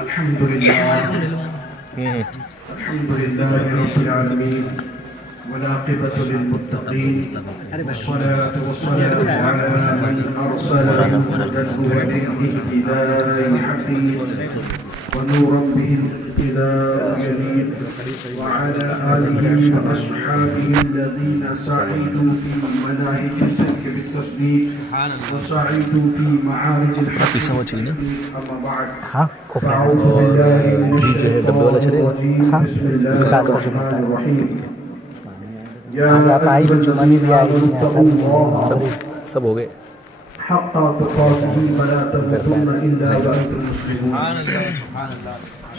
الحمد لله رب العالمين والعاقبة للمتقين والصلاة والسلام على من أرسله هدى وللاهتداء حقيق ونورا به الاهتداء يليق وعلى آله وأصحابه الذين سعيدوا في مناهج السلك بالتصديق وسعيدوا في معارج الحق أما بعد فأعوذ بالله من الشيطان الرجيم بسم الله الرحمن الرحيم يا أيها الذين آمنوا اتقوا الله سب ہو گئے حق تقاته ولا تموتن إلا وأنتم مسلمون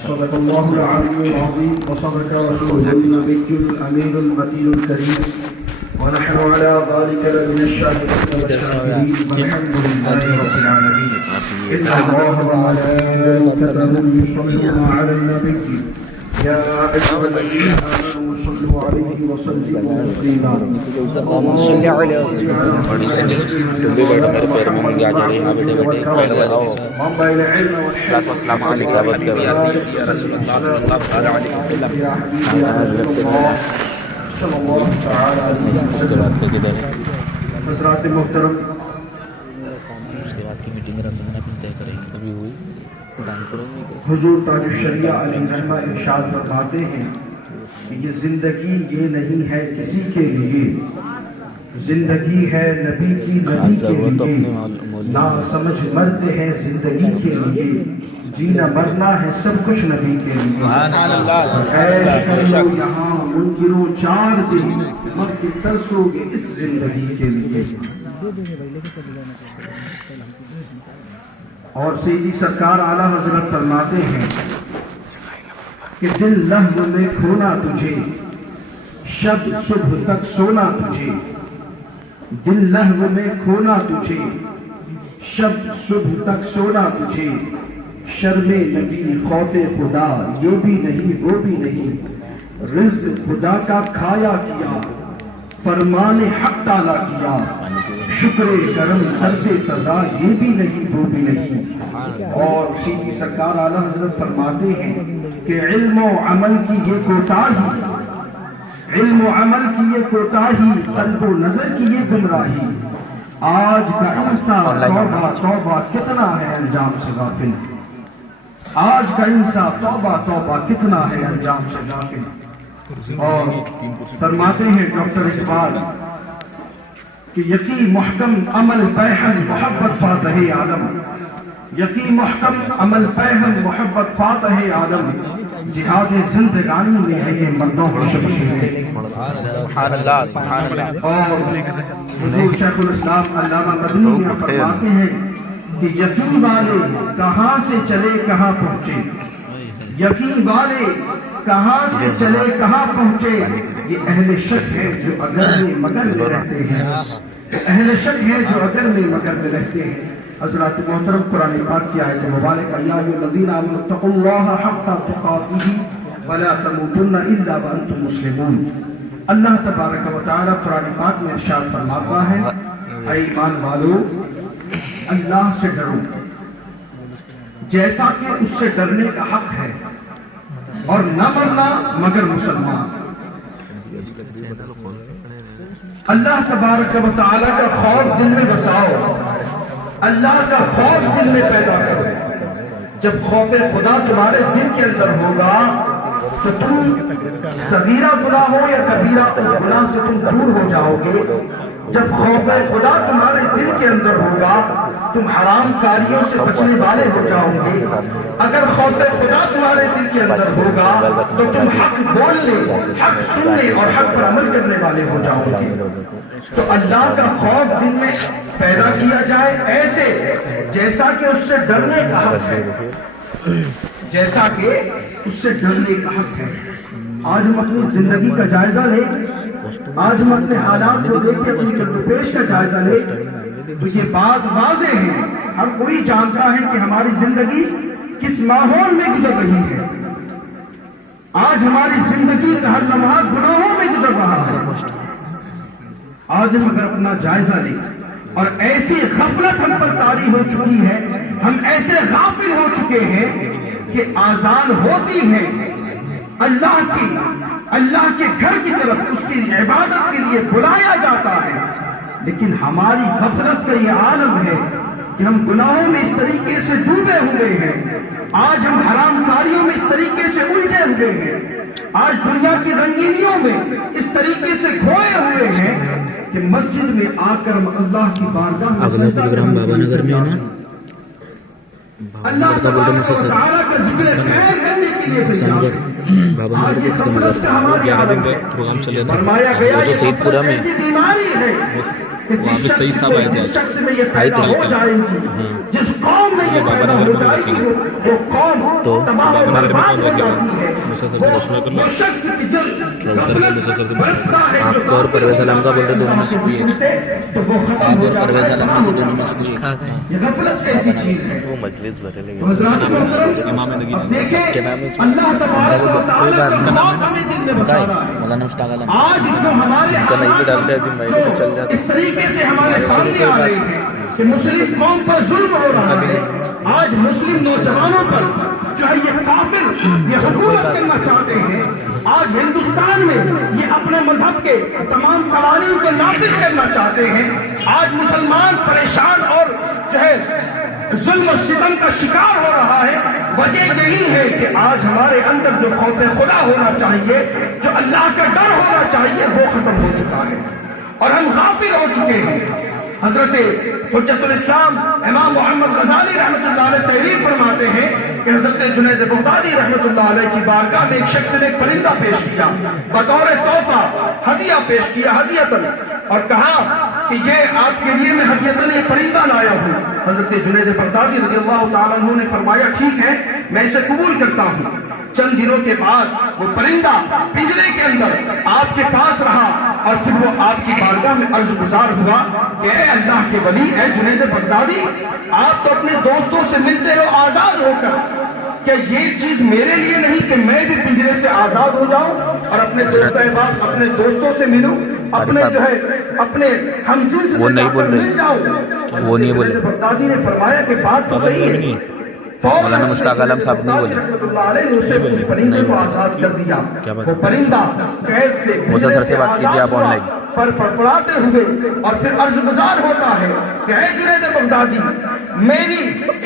صدق الله العلي العظيم وصدق رسوله النبي الأمين المتين الكريم ونحن على ذلك لمن الشاهدين والشاكرين والحمد لله رب العالمين إن الله وملائكته يصلون على النبي يا أيها الذين آمنوا صلوا عليه وسلموا تسليما اللهم صل على سيدنا حضرات محترم حضور تاج الشریعہ علی رحمہ ارشاد فرماتے ہیں کہ یہ زندگی یہ نہیں ہے کسی کے لیے، زندگی ہے نبی کی نبی کے لیے، نا سمجھ مرتے ہیں زندگی کے لیے، جینا مرنا ہے سب کچھ نبی کے لیے۔ عیش کرو یہاں منکروں 4 دن، مر کے ترسو گے اس زندگی کے لیے۔ اور سیدی سرکار اعلیٰ حضرت فرماتے ہیں کہ دل لہو میں کھونا تجھے، شب صبح تک سونا تجھے، دل لہو میں کھونا تجھے، شب صبح تک سونا تجھے، شرم نبی خوف خدا یہ بھی نہیں وہ بھی نہیں، رزق خدا کا کھایا کیا، فرمان حق ٹالا کیا، شکر کرم طرز سزا یہ بھی نہیں وہ بھی نہیں۔ اور سیدی سرکار اعلیٰ حضرت فرماتے ہیں کہ علم و عمل کی یہ کوتاہی، علم و عمل کی یہ کوتاہی، قلب و نظر کی یہ گمراہی، آج کا انسان توبہ توبہ کتنا ہے انجام سے غافل، آج کا انسان توبہ توبہ کتنا ہے انجام سے غافل۔ اور فرماتے ہیں ڈاکٹر اقبال کہ یقین محکم عمل پیہن محبت فاتح عالم، یقین محکم عمل پیہن محبت فاتح عالم، جہاد زندگانی میں ہے یہ مردوں کو شمشیر۔ سبحان اللہ سبحان اللہ۔ اور حضور شیخ الاسلام علامہ مدنی میں فرماتے ہیں کہ یقین والے کہاں سے چلے کہاں پہنچے، یقین والے کہاں سے چلے کہاں پہنچے، یہ اہل شک ہے جو اگر میں مگر میں رہتے ہیں، اہل شک ہے جو اگر میں مگر میں رہتے ہیں۔ حضرات محترم، قرآن پاک کی آیت مبارکہ یا ایھا الذین آمنوا اتقوا اللہ حق تقاتہ ولا تموتن الا وانتم مسلمون۔ اللہ تبارک و تعالی قرآن پاک میں ارشاد فرماتا ہے اے ایمان والو اللہ سے ڈرو جیسا کہ اس سے ڈرنے کا حق ہے، اور نہ مرنا مگر مسلمان۔ اللہ تبارک و تعالی کا خوف دل میں بساؤ، اللہ کا خوف دل میں پیدا کرو۔ جب خوف خدا تمہارے دل کے اندر ہوگا تو تم صغیرہ گناہ ہو یا کبیرہ اس گناہ سے تم دور ہو جاؤ گے۔ جب خوف خدا تمہارے دل کے اندر ہوگا تم حرام کاریوں سے بچنے والے ہو جاؤ گے۔ اگر خوف خدا تمہارے دل کے اندر ہوگا تو تم حق بولنے، حق سننے اور حق پر عمل کرنے والے ہو جاؤ گے۔ تو اللہ کا خوف دل میں پیدا کیا جائے ایسے جیسا کہ اس سے ڈرنے کا حق ہے، جیسا کہ اس سے ڈرنے کا حق ہے۔ آج ہم اپنی زندگی کا جائزہ لیں، آج ہم اپنے حالات کو دیکھ کے اپنی پیش کا جائزہ لیں تو یہ بات واضح ہے، ہر کوئی جانتا ہے کہ ہماری زندگی کس ماحول میں گزر رہی ہے۔ آج ہماری زندگی کا ہر لمحہ گناہوں میں گزر رہا ہے۔ آج ہم اگر اپنا جائزہ لیں اور ایسی غفلت ہم پر طاری ہو چکی ہے، ہم ایسے غافل ہو چکے ہیں کہ آزان ہوتی ہیں اللہ کے گھر کی طرف، اس کی عبادت کے لیے بلایا جاتا ہے، لیکن ہماری غفلت کا یہ عالم ہے کہ ہم گناہوں میں اس طریقے سے ڈوبے ہوئے ہیں، آج ہم حرام کاریوں میں اس طریقے سے الجھے ہوئے ہیں، آج دنیا کی رنگینیوں میں اس طریقے سے کھوئے ہوئے ہیں کہ مسجد میں آ کر ہم اللہ کی بارگاہ میں اگلا پروگرام بابا نگر میں ہے نا، اللہ تبارک و تعالیٰ کا ذکر خیر کرنے کے لیے سنگر بابا نگر کے سنگر پروگرام چلے تھا فرمایا گیا وہ تو سعید پورہ میں ایسی بیماری ہے کہ وہاں پہ صحیح صاحب آئے تھے جس شخص میں یہ پیدا ہو جائے گی، جس قوم میں یہ پیدا ہو جائے گی، وہ قوم تو تباہ و برباد ہو جاتی ہے۔ وہ شخص کی جلد رکھتا ہے آپ جو کو اور پرویز عالم کا بول رہے دونوں میں سے کوئی ایک، تو وہ ختم آپ ہو اور پرویز جاتا عالم میں سے دونوں میں سے کوئی ایک۔ ہے۔ یہ غفلت ایسی چیز ہے۔ وہ مجلس بھرے لگے حضرات محترم، امام نگین اب دیکھیں کیا نام ہے اس میں؟ اللہ تبارک و تعالیٰ کا خوف ہمیں دل میں بسا رہا ہے۔ مولانا مشتاق عالم آج جو ہمارے ان کا نہیں بھی ڈالتے عظیم بھائی تو چل جاتا اس طریقے سے ہمارے سامنے آ رہے ہیں کہ مسلم قوم پر ظلم ہو رہا ہے، آج مسلم نوجوانوں پر جو ہے یہ کافر یہ حکومت کرنا چاہتے ہیں، آج ہندوستان میں یہ اپنے مذہب کے تمام قوانین کو نافذ کرنا چاہتے ہیں، آج مسلمان پریشان اور جو ہے ظلم و ستم کا شکار ہو رہا ہے۔ وجہ یہی ہے کہ آج ہمارے اندر جو خوف خدا ہونا چاہیے، جو اللہ کا ڈر ہونا چاہیے، وہ ختم ہو چکا ہے اور ہم غافل ہو چکے ہیں۔ حضرت حجت الاسلام امام محمد غزالی رحمۃ اللہ علیہ تحریر فرماتے ہیں کہ حضرت جنید بغدادی رحمۃ اللہ علیہ کی بارگاہ میں ایک شخص نے ایک پرندہ پیش کیا، بطور تحفہ ہدیہ پیش کیا، ہدیتاً، اور کہا کہ یہ آپ کے لیے میں ہدیتاً یہ پرندہ لایا ہوں۔ حضرت جنید بغدادی رضی اللہ تعالیٰ عنہ نے فرمایا ٹھیک ہے، میں اسے قبول کرتا ہوں۔ چند دنوں کے بعد وہ پرندہ پنجرے کے اندر آپ کے پاس رہا اور پھر وہ آپ کی بارگاہ میں عرض گزار ہوا کہ اے اللہ کے ولی، اے جنید بغدادی، آپ تو اپنے دوستوں سے ملتے ہو آزاد ہو کر، کیا یہ چیز میرے لیے نہیں کہ میں بھی پنجرے سے آزاد ہو جاؤں اور اپنے دوست احباب اپنے دوستوں سے ملوں، اپنے جو ہے اپنے ہم جنس سے جا کر مل جاؤں؟ وہ نہیں بولے۔ بغدادی نے فرمایا کہ بات تو صحیح ہے۔ مولانا مشتاق عالم صاحب نہیں بولے، اللہ علیہ نے اسے اس پرندے کو آزاد کر دیا۔ وہ پرندہ قید سے موسیٰ سر سے بات کیجیے آپ آن لائن پر پڑپڑاتے ہوئے اور پھر عرض گزار ہوتا ہے کہ اے جنید بغدادی، میری اس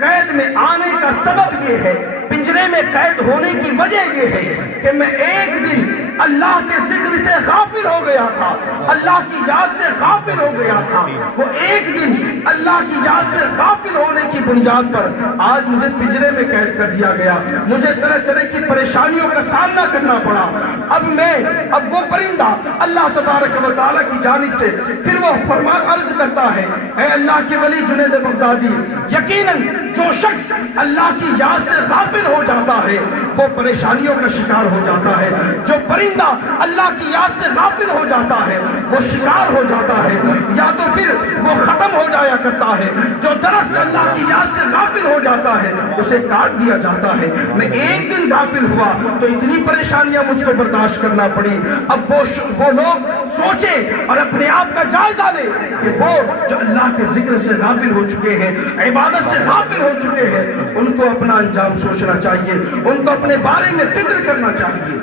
قید میں آنے کا سبب یہ ہے، پنجرے میں قید ہونے کی وجہ یہ ہے کہ میں ایک دن اللہ کے ذکر سے غافل ہو گیا تھا، اللہ کی یاد سے غافل ہو گیا تھا۔ وہ ایک دن اللہ کی یاد سے غافل ہونے کی بنیاد پر آج مجھے پنجرے میں قید کر دیا گیا، مجھے طرح طرح کی پریشانیوں کا سامنا کرنا پڑا۔ اب وہ پرندہ اللہ تبارک و تعالیٰ کی جانب سے پھر وہ فرمان عرض کرتا ہے، اے اللہ کے ولی جنید بغدادی، یقیناً جو شخص اللہ کی یاد سے غافل ہو جاتا ہے وہ پریشانیوں کا شکار ہو جاتا ہے، جو پرندہ اللہ کی یاد سے غافل ہو جاتا ہے وہ شکار ہو جاتا ہے یا تو پھر وہ ختم ہو جایا کرتا ہے، جو درخت اللہ کی یاد سے غافل ہو جاتا ہے اسے کاٹ دیا جاتا ہے۔ میں ایک دن غافل ہوا تو اتنی پریشانیاں مجھ کو برداشت کرنا پڑی۔ اب وہ لوگ سوچیں اور اپنے آپ کا جائزہ لیں کہ وہ جو اللہ کے ذکر سے غافل ہو چکے ہیں، عبادت سے غافل ہو چکے ہیں، ان کو اپنا انجام سوچنا چاہیے، ان کو اپنے بارے میں فکر کرنا چاہیے۔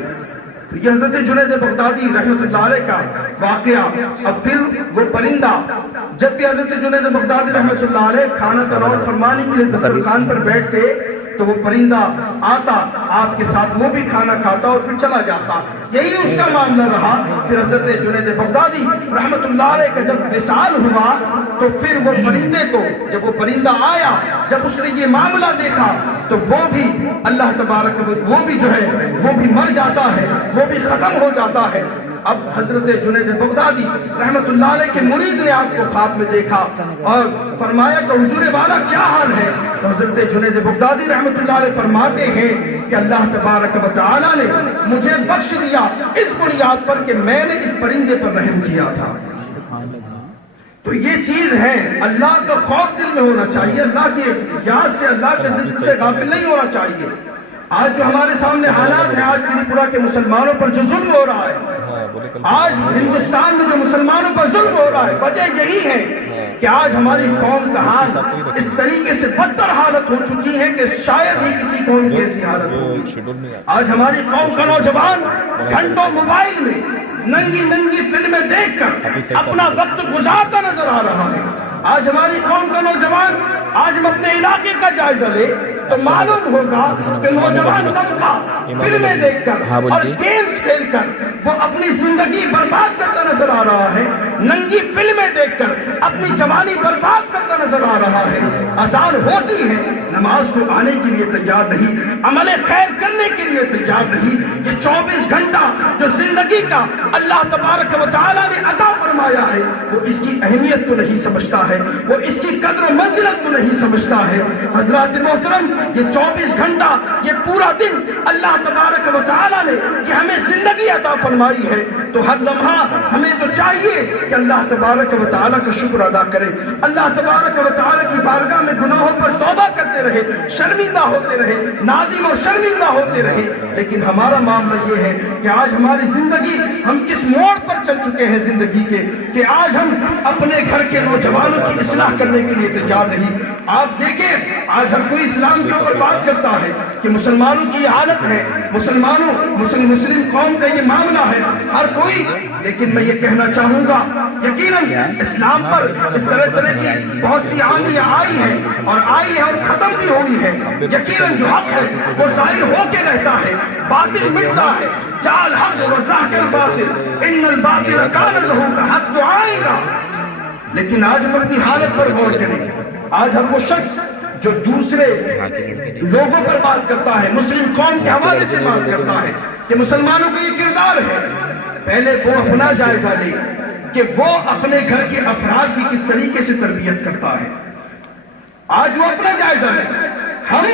یہ حضرت جنید بغدادی رحمۃ اللہ علیہ کا واقعہ۔ اب پھر وہ پرندہ جب بھی حضرت جنید بغدادی رحمۃ اللہ علیہ کھانا تناول فرمانے کے لیے دسترخوان پر بیٹھتے تو وہ پرندہ آتا آپ کے ساتھ، وہ بھی کھانا کھاتا اور پھر چلا جاتا۔ یہی اس کا معاملہ رہا۔ پھر حضرت جنید بغدادی رحمۃ اللہ علیہ کا جب وصال ہوا تو پھر وہ پرندے کو، جب وہ پرندہ آیا، جب اس نے یہ معاملہ دیکھا تو وہ بھی اللہ تبارک وہ بھی جو ہے وہ بھی مر جاتا ہے، وہ بھی ختم ہو جاتا ہے۔ اب حضرت جنید بغدادی رحمت اللہ علیہ کے مرید نے آپ کو خواب میں دیکھا اور فرمایا کہ حضور والا کیا حال ہے؟ تو حضرت جنید بغدادی رحمت اللہ علیہ فرماتے ہیں کہ اللہ تبارک و تعالی نے مجھے بخش دیا اس بنیاد پر کہ میں نے اس پرندے پر رحم کیا تھا۔ تو یہ چیز ہے، اللہ کا خوف دل میں ہونا چاہیے، اللہ کی یاد سے، اللہ کے ذکر سے غافل نہیں ہونا چاہیے۔ آج جو ہمارے سامنے حالات ہیں، آج تریپورہ کے مسلمانوں پر جو ظلم ہو رہا ہے، آج ہندوستان میں جو مسلمانوں پر ظلم ہو رہا ہے، وجہ یہی ہے کہ آج ہماری قوم کا حال اس طریقے سے بدتر حالت ہو چکی ہے کہ شاید ہی کسی قوم کی ایسی حالت ہوگی۔ آج ہماری قوم کا نوجوان گھنٹوں موبائل میں ننگی ننگی فلمیں دیکھ کر اپنا وقت گزارتا نظر آ رہا ہے۔ آج ہماری قوم کا نوجوان، آج ہم اپنے علاقے کا جائزہ لے تو معلوم ہوگا کہ نوجوان طبقہ فلمیں دیکھ کر اور گیمز کھیل کر وہ اپنی زندگی برباد کرتا نظر آ رہا ہے، ننگی فلمیں دیکھ کر اپنی جوانی برباد کرتا نظر آ رہا ہے۔ اذان ہوتی ہے، نماز کو آنے کے لیے تیار نہیں، عمل خیر کرنے کے لیے تیار نہیں۔ یہ 24 گھنٹہ جو زندگی کا اللہ تبارک و تعالیٰ نے عطا فرمایا ہے، وہ اس کی اہمیت کو نہیں سمجھتا ہے، وہ اس کی قدر و منزلت کو نہیں سمجھتا ہے۔ حضرات محترم، یہ 24 گھنٹہ، یہ پورا دن اللہ تبارک و تعالیٰ نے کہ ہمیں زندگی عطا فرمائی ہے، تو ہر لمحہ ہمیں تو چاہیے کہ اللہ تبارک و تعالیٰ کا شکر ادا کرے، اللہ تبارک و تعالیٰ کی بارگاہ میں گناہوں پر توبہ کرتے رہے، شرمندہ ہوتے رہے، نادم اور شرمندہ ہوتے رہے۔ لیکن ہمارا معاملہ یہ ہے کہ آج ہماری زندگی، ہم کس موڑ پر چل چکے ہیں زندگی کے کہ آج ہم اپنے گھر کے نوجوانوں کی اصلاح کرنے کے لیے تیار نہیں۔ آپ دیکھیں، آج ہر کوئی اسلام کے اوپر بات کرتا ہے کہ مسلمانوں کی یہ حالت ہے، مسلم قوم کا یہ معاملہ ہے، ہر کوئی۔ لیکن میں یہ کہنا چاہوں گا، یقیناً اسلام پر اس طرح کی بہت سی آندیاں آئی ہیں اور ختم بھی ہوئی ہے۔ یقیناً جو حق ہے وہ ظاہر ہو کے رہتا ہے، باطل مٹتا ہے۔ جعل حق و زاق الباطل ان الباطل کان زہوقا، حق تو آئے گا۔ لیکن آج ہم اپنی حالت پر غور کریں۔ آج ہر وہ شخص جو دوسرے لوگوں پر بات کرتا ہے، مسلم قوم کے حوالے سے بات کرتا ہے کہ مسلمانوں کا یہ کردار ہے، پہلے وہ اپنا جائزہ لے کہ وہ اپنے گھر کے افراد کی کس طریقے سے تربیت کرتا ہے۔ آج وہ اپنا جائزہ لے۔ ہم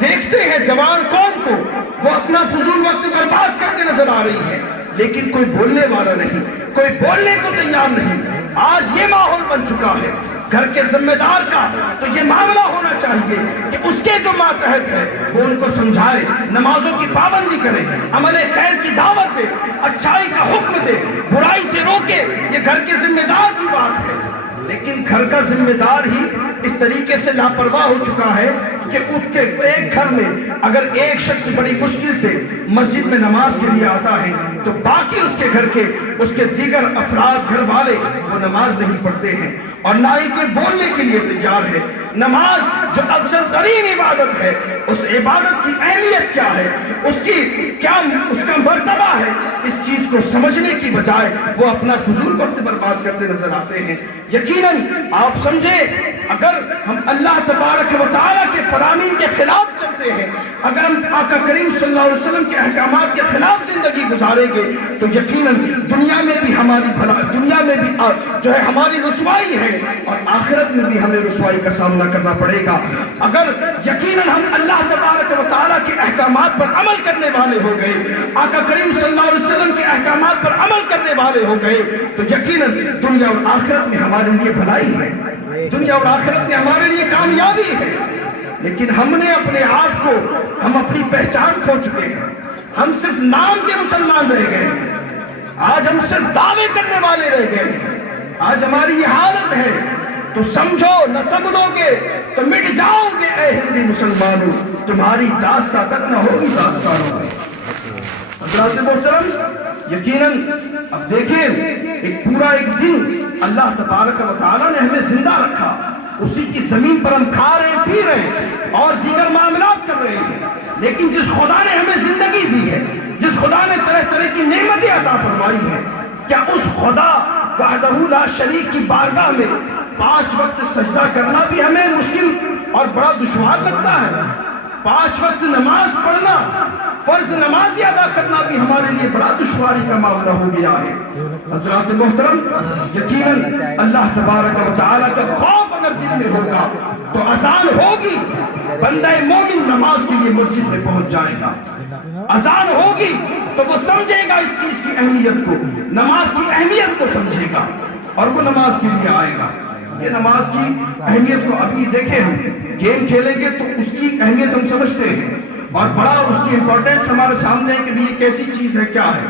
دیکھتے ہیں جوان قوم کو وہ اپنا فضول وقت برباد کرتے نظر آ رہی ہے، لیکن کوئی بولنے والا نہیں، کوئی بولنے کو تیار نہیں۔ آج یہ ماحول بن چکا ہے، گھر کے ذمہ دار کا تو یہ معاملہ ہونا چاہیے کہ اس کے جو ماتحت ہے وہ ان کو سمجھائے، نمازوں کی پابندی کرے، عمل خیر کی دعوت دے، اچھائی کا حکم دے، برائی سے روکے۔ یہ گھر کے ذمہ دار کی بات ہے، لیکن گھر کا ذمہ دار ہی اس طریقے سے لاپرواہ ہو چکا ہے کہ ایک گھر میں اگر ایک شخص بڑی مشکل سے مسجد میں نماز کے لیے آتا ہے تو باقی اس کے دیگر افراد گھر والے وہ نماز نہیں پڑھتے ہیں اور نہ ہی کوئی بولنے کے لیے تیار ہے۔ نماز جو افضل ترین عبادت ہے، اس عبادت کی اہمیت کیا ہے، اس کا مرتبہ ہے، اس چیز کو سمجھنے کی بجائے وہ اپنا فضول وقت برباد کرتے نظر آتے ہیں۔ یقیناً آپ سمجھیں، اگر ہم اللہ تبارک و تعالیٰ کے فرامین کے خلاف چلتے ہیں، اگر ہم آقا کریم صلی اللہ علیہ وسلم کے احکامات کے خلاف زندگی گزاریں گے تو یقیناً دنیا میں بھی جو ہے ہماری رسوائی ہے اور آخرت میں بھی ہمیں رسوائی کا سامنا کرنا پڑے گا۔ اگر یقیناً ہم اللہ تبارک و تعالیٰ کے احکامات پر عمل کرنے والے ہو گئے، آقا کریم صلی اللہ علیہ وسلم کے احکامات پر عمل کرنے والے ہو گئے تو یقیناً دنیا اور آخرت میں ہمارے لیے بھلائی ہے، دنیا اور آخرت میں ہمارے لیے کامیابی ہے۔ لیکن ہم نے اپنے آپ کو، ہم اپنی پہچان کھو چکے ہیں، ہم صرف نام کے مسلمان رہ گئے ہیں، آج ہم صرف دعوے کرنے والے رہ گئے ہیں۔ آج ہماری یہ حالت ہے تو سمجھو، نہ سمجھو گے تو مٹ جاؤ گے اے ہندی مسلمانوں، تمہاری داستان تک نہ ہوگی داستانوں میں۔ حضرات محترم، یقیناً اب دیکھیں، ایک دن اللہ تبارک و تعالیٰ نے ہمیں زندہ رکھا، اسی کی زمین پر ہم کھا رہے ہیں، پی رہے ہیں اور دیگر معاملات کر رہے ہیں، لیکن جس خدا نے ہمیں زندگی دی ہے، جس خدا نے طرح طرح کی نعمتیں عطا فرمائی ہیں، کیا اس خدا وحدہ لا شریک کی بارگاہ میں 5 وقت سجدہ کرنا بھی ہمیں مشکل اور بڑا دشوار لگتا ہے؟ 5 وقت نماز پڑھنا، فرض نمازی ادا کرنا بھی ہمارے لیے بڑا دشواری کا معاملہ ہو گیا ہے۔ حضرات محترم، یقیناً اللہ تبارک و تعالیٰ کا خوف اگر دل میں ہوگا تو اذان ہوگی، بندہ مومن نماز کے لیے مسجد میں پہنچ جائے گا۔ اذان ہوگی تو وہ سمجھے گا اس چیز کی اہمیت کو، نماز کی اہمیت کو سمجھے گا اور وہ نماز کے لیے آئے گا۔ یہ نماز کی اہمیت کو ابھی دیکھیں، ہم گیم کھیلیں گے تو اس کی اہمیت ہم سمجھتے ہیں اور بڑا اس کی امپورٹنس ہمارے سامنے ہے کہ یہ کیسی چیز ہے، کیا ہے،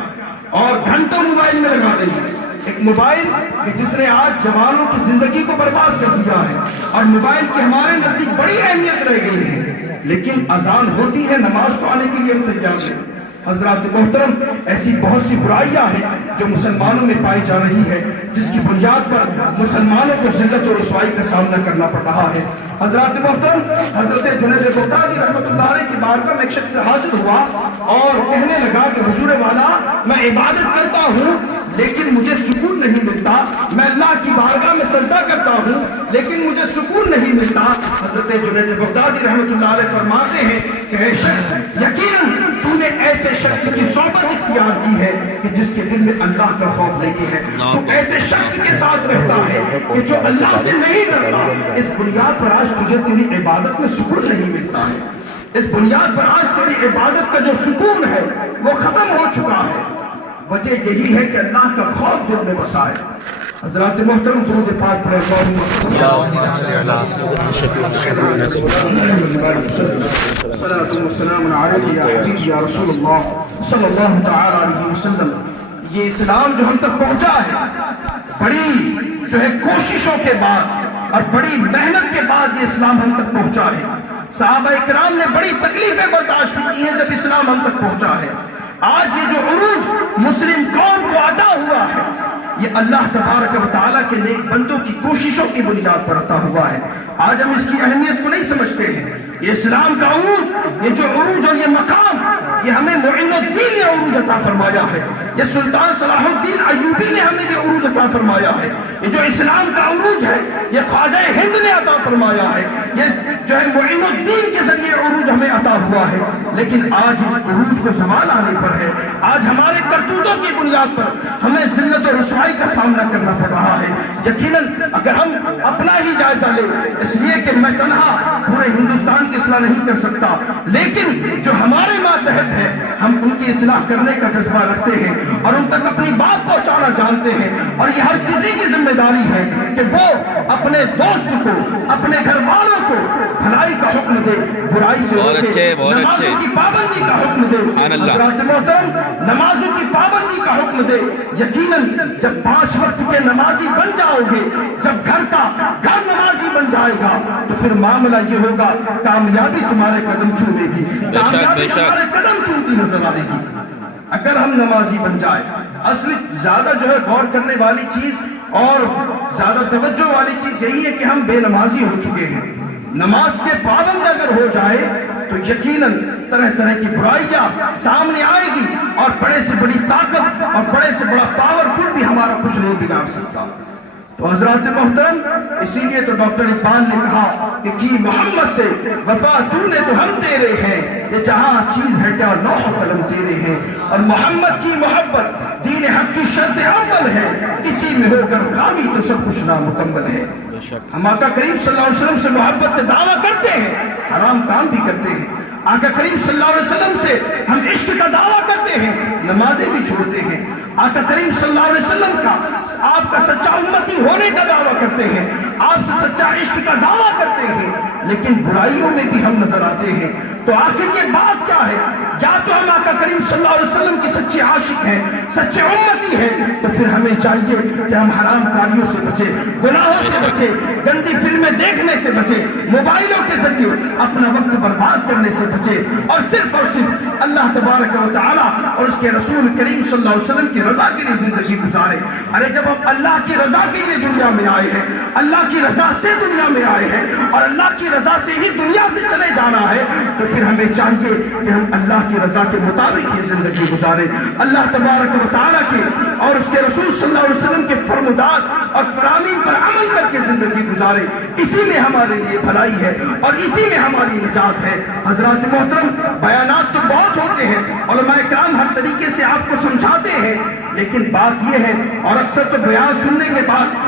اور گھنٹوں موبائل میں لگا دیں گے ایک موبائل کہ جس نے آج جوانوں کی زندگی کو برباد کر دیا ہے، اور موبائل کی ہمارے نزدیک بڑی اہمیت رہ گئی ہے، لیکن اذان ہوتی ہے نماز کو آنے کے لیے ہم تیار ہیں۔ حضرات محترم، ایسی بہت سی برائیاں ہیں جو مسلمانوں میں پائی جا رہی ہے، جس کی بنیاد پر مسلمانوں کو ذلت و رسوائی کا سامنا کرنا پڑ رہا ہے۔ حضرات محترم، حضرت جنید بغدادی رحمۃ اللہ علیہ کی بارگاہ میں ایک شخص حاضر ہوا اور کہنے لگا کہ حضور والا، میں عبادت کرتا ہوں لیکن مجھے سکون نہیں ملتا، میں اللہ کی بارگاہ میں سجدہ کرتا ہوں لیکن مجھے سکون نہیں ملتا۔ حضرت جنید بغدادی رحمۃ اللہ علیہ فرماتے ہیں کہ اے شخص، یقیناً تو نے ایسے شخص کی صحبت اختیار کی ہے کہ جس کے دل میں اللہ کا خوف نہیں ہے، تو ایسے شخص کے ساتھ رہتا ہے کہ جو اللہ سے نہیں ڈرتا۔ اس بنیاد پر آج تجھے تیری عبادت میں سکون نہیں ملتا ہے، اس بنیاد پر آج تیری عبادت کا جو سکون ہے وہ ختم ہو چکا ہے۔ وجہ یہی ہے کہ اللہ کا خوف دل میں بسا ہے۔ حضرات محترم، درود پاک پڑھیں۔ صلاۃ والسلام علیک یا حبیب یا رسول اللہ صلی اللہ تعالی علیہ وسلم۔ یہ اسلام جو ہم تک پہنچا ہے، بڑی جو ہے کوششوں کے بعد اور بڑی محنت کے بعد یہ اسلام ہم تک پہنچا ہے۔ صحابہ کرام نے بڑی تکلیفیں برداشت کی ہیں جب اسلام ہم تک پہنچا ہے۔ آج یہ جو عروج مسلم قوم کو عطا ہوا ہے، یہ اللہ تبارک و تعالیٰ کے نیک بندوں کی کوششوں کی بنیاد پر عطا ہوا ہے۔ آج ہم اس کی اہمیت کو نہیں سمجھتے ہیں۔ یہ اسلام کا عروج، یہ جو عروج اور یہ مقام، یہ ہمیں معین الدین نے عروج عطا فرمایا ہے، یہ سلطان صلاح الدین ایوبی نے ہمیں یہ عروج عطا فرمایا ہے۔ یہ جو اسلام کا عروج ہے، یہ خواجہ ہند نے عطا فرمایا ہے، یہ جو ہے معین الدین کے ذریعے عروج ہمیں عطا ہوا ہے۔ لیکن آج اس عروج کو زوال آنے پر ہے، آج ہمارے کرتوتوں کی بنیاد پر ہمیں ذلت و رسوائی کا سامنا کرنا پڑ رہا ہے۔ یقیناً اگر ہم اپنا ہی جائزہ لیں، اس لیے کہ میں تنہا پورے ہندوستان کی اصلاح نہیں کر سکتا، لیکن جو ہمارے ماتحت ہے ہم ان کی اصلاح کرنے کا جذبہ رکھتے ہیں اور ان تک اپنی بات پہنچانا جانتے ہیں، اور یہ ہر کسی کی ذمہ داری ہے کہ وہ اپنے دوست کو، اپنے گھر والوں کو بھلائی کا حکم دے، برائی سے روکے، نمازوں کی پابندی کا حکم دے۔ حضرات محترم، نمازوں کی پابندی کا حکم دے۔ یقیناً جب 5 وقت کے نمازی بن جاؤ گے، جب گھر کا گھر نمازی بن جائے گا، تو پھر معاملہ یہ ہوگا، کامیابی تمہارے قدم چومے گی، کامیابی ہمارے قدم چومتی نظر آئے گی اگر ہم نمازی بن جائے۔ اصل زیادہ جو ہے غور کرنے والی چیز اور زیادہ توجہ والی چیز یہی ہے کہ ہم بے نمازی ہو چکے ہیں۔ نماز کے پابند اگر ہو جائے تو یقیناً طرح طرح کی برائیاں سامنے آئے گی، اور بڑے سے بڑی طاقت اور بڑے سے بڑا پاورفل بھی ہمارا کچھ نہیں بگاڑ سکتا۔ تو حضرات محترم، اسی لیے تو ڈاکٹر اقبال نے کہا کہ کی محمد سے وفا تو نے تو ہم تیرے ہیں، یہ جہاں چیز ہے کیا لوح قلم تیرے ہیں، اور محمد کی محبت دین حق کی شرط اول ہے، اسی میں ہو کر خامی تو سب کچھ نامکمل ہے۔ ہم آقا کریم صلی اللہ علیہ وسلم سے محبت کا دعویٰ کرتے ہیں، حرام کام بھی کرتے ہیں۔ آقا کریم صلی اللہ علیہ وسلم سے ہم عشق کا دعویٰ کرتے ہیں، نمازیں بھی چھوڑتے ہیں۔ آقا کریم صلی اللہ علیہ وسلم کا، آپ کا سچا امتی ہونے کا دعویٰ کرتے ہیں، آپ سے سچا عشق کا دعویٰ کرتے ہیں، لیکن برائیوں میں بھی ہم نظر آتے ہیں۔ تو آخر یہ بات کیا ہے؟ یا تو ہم آقا کریم صلی اللہ علیہ وسلم کی سچے عاشق ہیں، سچے امتی ہیں، تو پھر ہمیں چاہیے کہ ہم حرام کاریوں سے بچے، گناہوں سے بچے، گندی فلمیں دیکھنے سے بچے، موبائلوں کے ذریعے اپنا وقت برباد کرنے سے بچے، اور صرف اللہ تبارک و تعالیٰ اور اس کے رسول کریم صلی اللہ علیہ وسلم کی رضا کے لیے زندگی گزارے۔ ارے جب ہم اللہ کی رضا کے لیے دنیا میں آئے ہیں، اللہ کی رضا سے دنیا میں آئے ہیں، اور اللہ کی رضا سے ہی دنیا سے چلے جانا ہے، تو پھر ہمیں چاہیے کہ ہم اللہ کی رضا کے مطابق یہ زندگی گزارے، اللہ تبارک و تعالیٰ کے اور اس کے رسول صلی اللہ علیہ وسلم کے فرمودات اور فرامین پر عمل کر کے زندگی گزارے۔ اسی میں ہمارے لیے بھلائی ہے اور اسی میں ہماری نجات ہے۔ حضرات محترم، بیانات تو بہت ہوتے ہیں، علماء کرام ہر طریقے سے آپ کو سمجھاتے ہیں، لیکن بات یہ ہے، اور اکثر تو بیان سننے کے بعد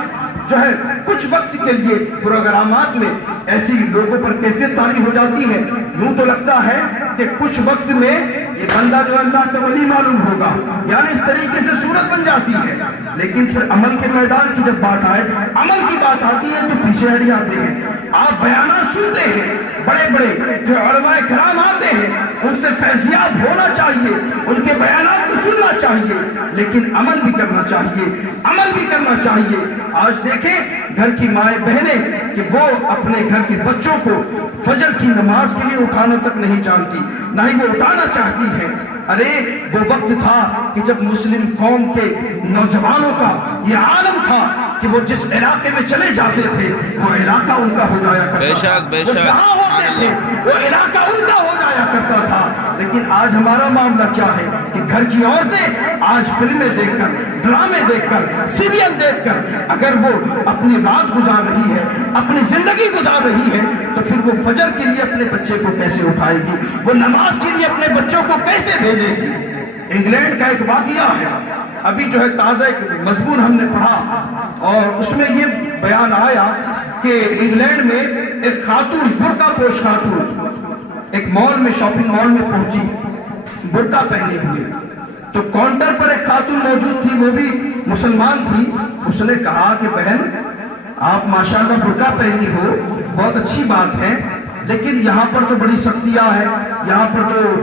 جو ہے کچھ وقت کے لیے پروگرامات میں ایسی لوگوں پر کیفیت طاری ہو جاتی ہے، یوں تو لگتا ہے کہ کچھ وقت میں یہ بندہ جو اللہ کا ولی معلوم ہوگا، یعنی اس طریقے سے صورت بن جاتی ہے، لیکن پھر عمل کے میدان کی جب بات آئے، عمل کی بات آتی ہے تو پیچھے ہٹ جاتے ہیں۔ آپ بیانات سنتے ہیں، بڑے بڑے جو علماء کرام آتے ہیں ان سے فیضیاب ہونا چاہیے، ان کے بیانات کو سننا چاہیے، لیکن عمل بھی کرنا چاہیے، عمل بھی کرنا چاہیے۔ آج دیکھیں گھر کی مائیں بہنیں کہ وہ اپنے گھر کے بچوں کو فجر کی نماز کے لیے اٹھانا تک نہیں جانتی، نہ ہی وہ اٹھانا چاہتی ہے۔ ارے وہ وقت تھا کہ جب مسلم قوم کے نوجوانوں کا یہ عالم تھا کہ وہ جس علاقے میں چلے جاتے تھے وہ علاقہ ان کا ہو جایا کرتا تھا، وہ جہاں ہوتے تھے وہ علاقہ ان کا ہو جایا کرتا تھا۔ لیکن آج ہمارا معاملہ کیا ہے کہ گھر کی عورتیں آج فلمیں دیکھ کر، ڈرامے دیکھ کر، سیریل دیکھ کر اگر وہ اپنی رات گزار رہی ہے، اپنی زندگی گزار رہی ہے، تو پھر وہ فجر کے لیے اپنے بچے کو کیسے اٹھائے گی، وہ نماز کے لیے اپنے بچوں کو کیسے بھیجے گی۔ انگلینڈ کا ایک واقعہ ہے، ابھی جو ہے تازہ ایک مضمون ہم نے پڑھا اور اس میں یہ بیان آیا کہ انگلینڈ میں ایک خاتون، برقع پوش خاتون ایک مال میں، شاپنگ مال میں پہنچی برقع پہنے ہوئے، تو کاؤنٹر پر ایک خاتون موجود تھی، وہ بھی مسلمان تھی۔ اس نے کہا کہ بہن آپ ماشاءاللہ برقع پہنی ہو، بہت اچھی بات ہے، لیکن یہاں پر تو بڑی سختیاں ہیں، یہاں پر تو